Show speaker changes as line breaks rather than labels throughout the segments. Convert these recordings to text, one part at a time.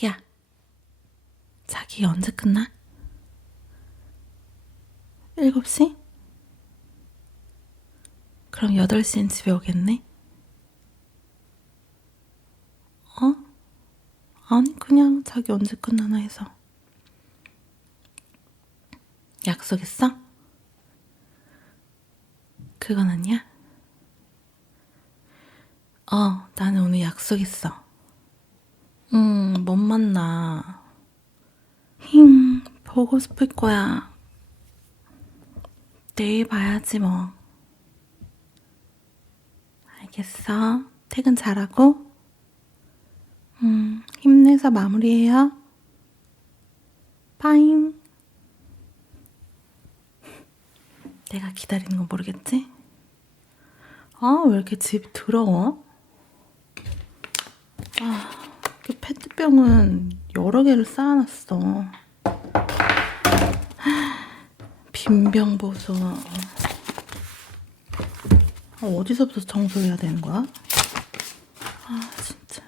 자기야. 자기 언제 끝나? 7시? 그럼 8시엔 집에 오겠네? 어? 아니, 그냥 자기 언제 끝나나 해서. 약속 있어? 그건 아니야? 어, 나는 오늘 약속 있어. 음, 못 만나. 힝, 보고 싶을 거야. 내일 봐야지 뭐. 알겠어. 퇴근 잘하고. 음, 힘내서 마무리해요. 빠잉. 내가 기다리는 거 모르겠지? 아, 왜 이렇게 집 더러워? 아, 그 페트병은 여러 개를 쌓아놨어. 빈병 보소. 아, 어디서부터 청소해야 되는 거야? 아, 진짜.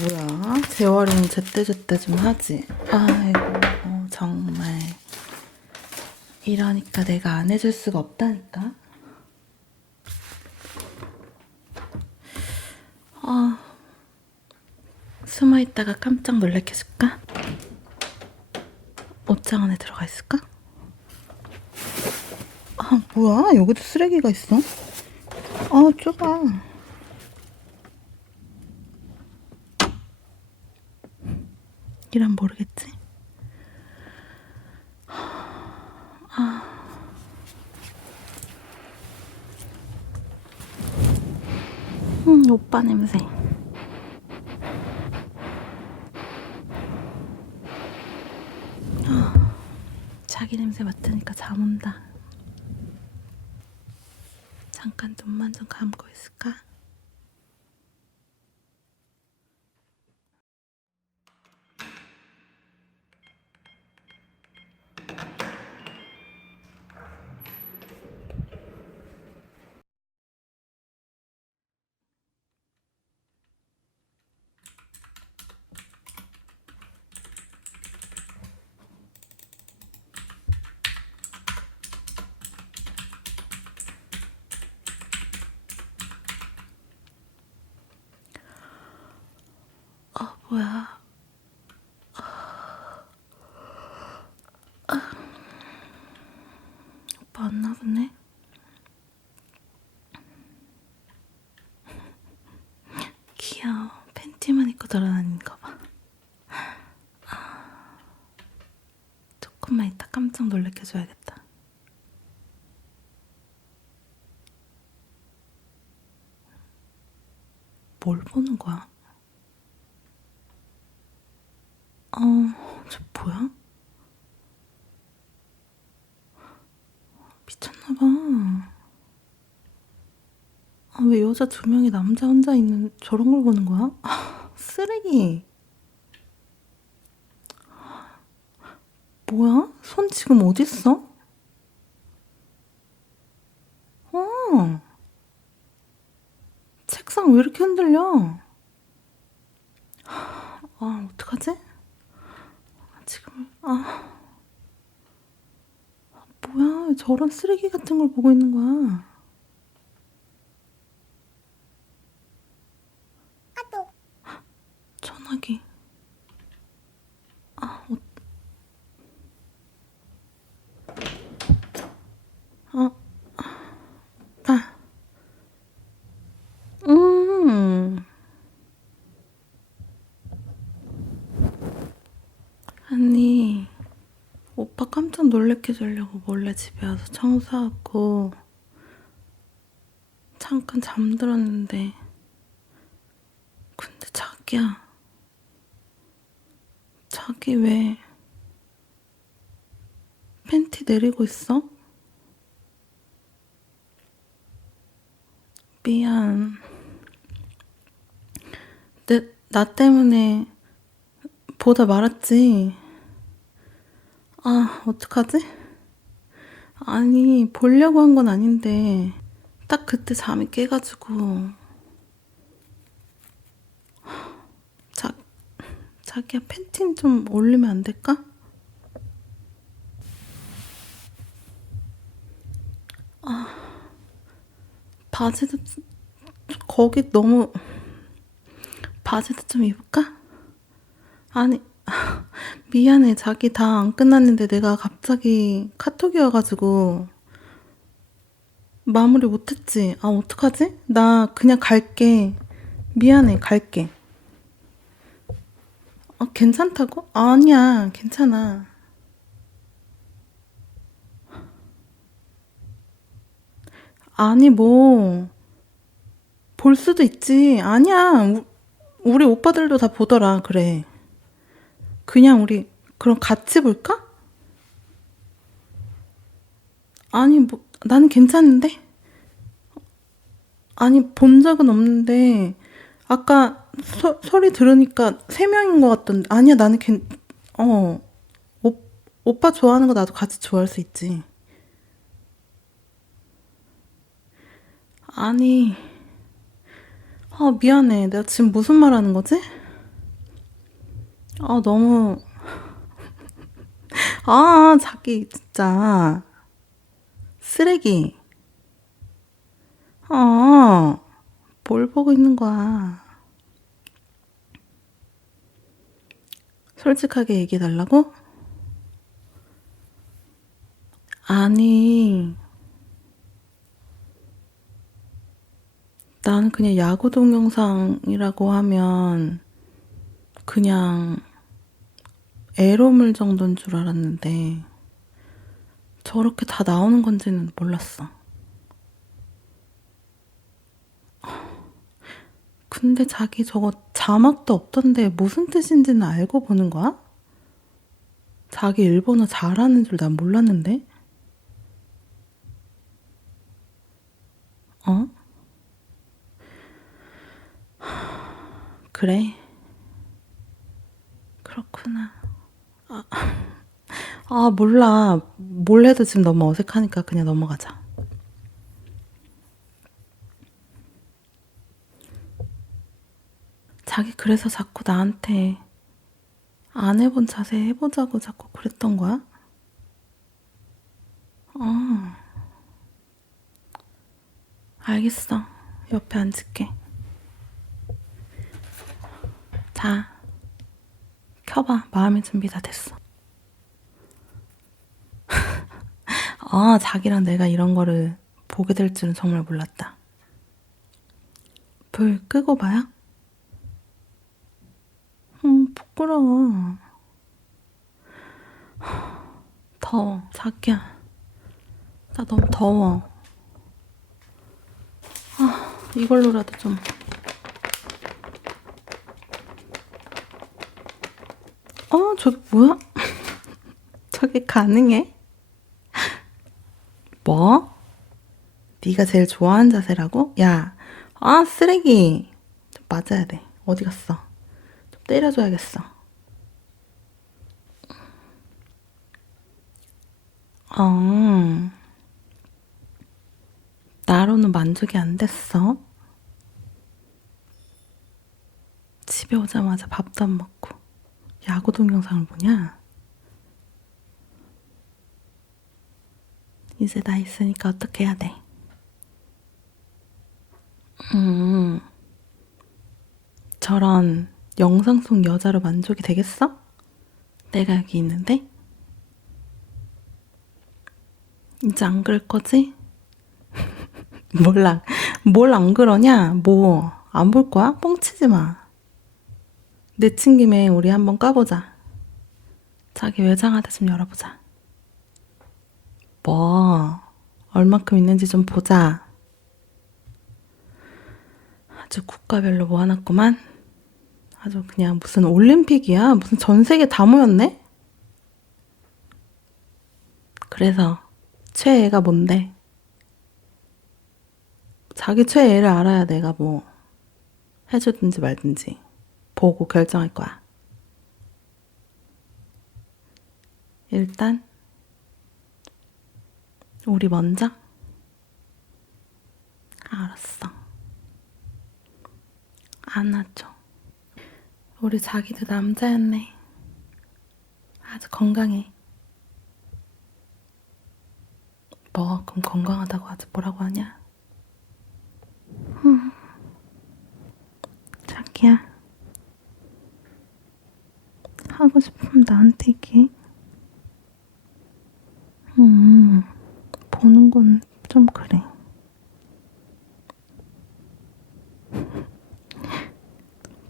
뭐야? 재활용 제때제때 좀 하지. 아이고, 어, 정말. 이러니까 내가 안 해줄 수가 없다니까. 아, 숨어 있다가 깜짝 놀래켜 줄까? 옷장 안에 들어가 있을까? 아, 뭐야? 여기도 쓰레기가 있어? 아, 좁아. 이란 모르겠지? 음, 오빠 냄새. 아, 자기 냄새 맡으니까 잠 온다. 잠깐 눈만 좀 감고 있을까? 뭐야. 오빠 왔나 보네. 귀여워. 팬티만 입고 돌아다니는 거 봐. 아, 조금만 이따 깜짝 놀래켜줘야겠다. 뭘 보는 거야? 어, 저 뭐야? 미쳤나봐. 아, 왜 여자 두 명이 남자 혼자 있는 저런 걸 보는 거야? 아, 쓰레기. 뭐야? 손 지금 어딨어? 어. 책상 왜 이렇게 흔들려? 아, 어떡하지? 지금. 아. 뭐야? 저런 쓰레기 같은 걸 보고 있는 거야. 전화기 아 어, 어, 아, 음, 아니, 오빠 깜짝 놀래켜 주려고 몰래 집에 와서 청소하고 잠깐 잠들었는데 근데 자기야 자기 왜 팬티 내리고 있어? 미안 내, 나 때문에 보다 말았지 아, 어떡하지? 아니, 보려고 한 건 아닌데, 딱 그때 잠이 깨가지고. 자, 자기야, 팬티 좀 올리면 안 될까? 아, 바지도, 거기 너무, 바지도 좀 입을까? 아니, 미안해 자기 다 안 끝났는데 내가 갑자기 카톡이 와가지고 마무리 못했지. 아 어떡하지? 나 그냥 갈게. 미안해 갈게. 아 괜찮다고? 아니야 괜찮아. 아니 뭐 볼 수도 있지. 아니야. 우- 우리 오빠들도 다 보더라 그래 그냥 우리 그럼 같이 볼까? 아니 뭐 나는 괜찮은데? 아니 본 적은 없는데 아까 소, 소리 들으니까 세 명인 것 같던데. 아니야 나는 괜 어, 오, 오빠 좋아하는 거 나도 같이 좋아할 수 있지. 아니. 아 미안해. 내가 지금 무슨 말 하는 거지? 아 너무 아 자기 진짜 쓰레기 아, 뭘 보고 있는 거야? 솔직하게 얘기해 달라고? 아니, 나는 그냥 야구 동영상이라고 하면 그냥 에로물 정도인 줄 알았는데 저렇게 다 나오는 건지는 몰랐어. 근데 자기 저거 자막도 없던데 무슨 뜻인지는 알고 보는 거야? 자기 일본어 잘하는 줄 난 몰랐는데? 어? 그래. 그렇구나. 아, 아, 몰라. 뭘 해도 지금 너무 어색하니까 그냥 넘어가자. 자기 그래서 자꾸 나한테 안 해본 자세 해보자고 자꾸 그랬던 거야? 어. 알겠어. 옆에 앉을게. 자, 켜봐. 마음의 준비 다 됐어. 아, 자기랑 내가 이런 거를 보게 될 줄은 정말 몰랐다. 불 끄고 봐요? 음, 부끄러워. 더워, 자기야. 나 너무 더워. 아, 이걸로라도 좀. 어, 저게 뭐야? 저게 가능해? 뭐? 네가 제일 좋아하는 자세라고? 야, 아, 쓰레기. 좀 맞아야 돼. 어디 갔어? 좀 때려줘야겠어. 어, 나로는 만족이 안 됐어. 집에 오자마자 밥도 안 먹고 야구 동영상을 보냐? 이제 나 있으니까 어떻게 해야 돼? 음, 저런 영상 속 여자로 만족이 되겠어? 내가 여기 있는데? 이제 안 그럴 거지? 몰라. 뭘 안 그러냐? 뭐, 안 볼 거야? 뻥치지 마. 내친 김에 우리 한번 까보자. 자기 외장하드 좀 열어보자. 뭐, 얼마큼 있는지 좀 보자. 아주 국가별로 모아놨구만. 아주 그냥 무슨 올림픽이야. 무슨 전 세계 다 모였네? 그래서 최애가 뭔데? 자기 최애를 알아야 내가 뭐 해주든지 말든지 보고 결정할 거야. 일단 우리 먼저? 알았어. 안아줘. 우리 자기도 남자였네. 아주 건강해. 뭐, 그럼 건강하다고 아직 뭐라고 하냐? 음. 자기야. 하고 싶으면 나한테 얘기해. 음, 보는 건 좀 그래.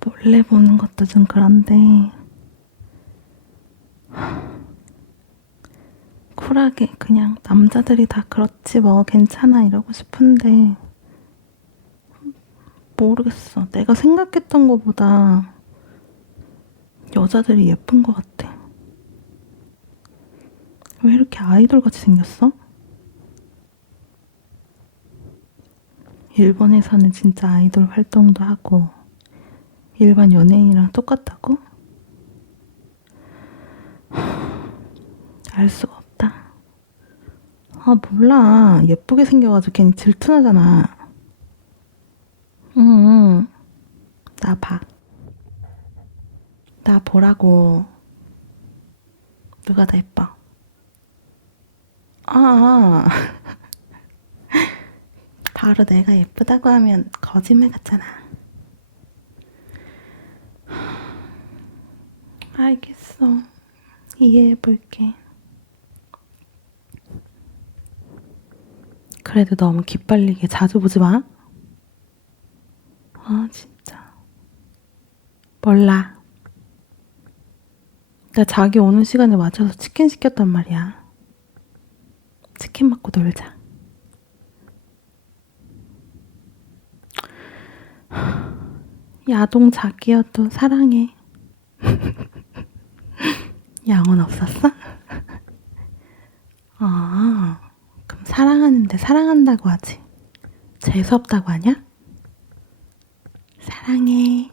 몰래 보는 것도 좀 그런데, 쿨하게 그냥 남자들이 다 그렇지 뭐 괜찮아 이러고 싶은데, 모르겠어. 내가 생각했던 것보다 여자들이 예쁜 것 같아. 왜 이렇게 아이돌 같이 생겼어? 일본에서는 진짜 아이돌 활동도 하고 일반 연예인이랑 똑같다고? 알 수가 없다. 아 몰라 예쁘게 생겨가지고 괜히 질투나잖아. 응, 나 봐. 나 보라고. 누가 더 예뻐? 아, 바로 내가 예쁘다고 하면 거짓말 같잖아. 알겠어. 이해해 볼게. 그래도 너무 기빨리게 자주 보지 마. 아, 진짜. 몰라. 나 자기 오는 시간에 맞춰서 치킨 시켰단 말이야. 치킨 먹고 놀자. 야동 자기여도 사랑해. 양은 없었어? 아, 그럼 사랑하는데 사랑한다고 하지. 재수없다고 하냐? 사랑해.